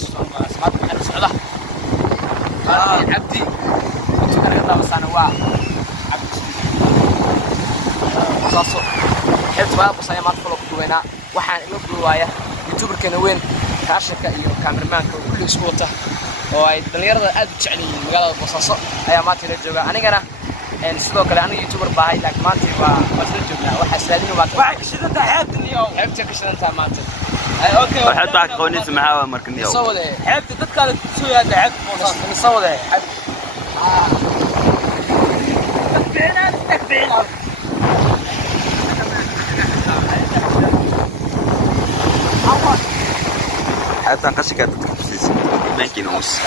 سمعت أنا سعودة عبدي كنت كان هذا بس أنا عبدي بصاصو حبت بقى بص أنا ما أدخل أقولنا وحن نقول وياه يوتيوبر كان وين كاشكا iyo cameramanka kulli isku wata oo ay dhalinyarada aad u jecel yihiin magaalada Boosaaso ayaa maanta la jooga anigana sidoo kale aniga youtuber baahay laakiin maanta waa la joognaa waxa saadin maanta waxa shidanta xeebtan iyo xeebta ka shidanta maanta ay okay waxa tahay qooniis maxaa markan iyo sawde xeebta dadka la soo yaada xeebta Boosaaso sawde تكبينا حتى قشكت تكفيس 2 كيلو ونص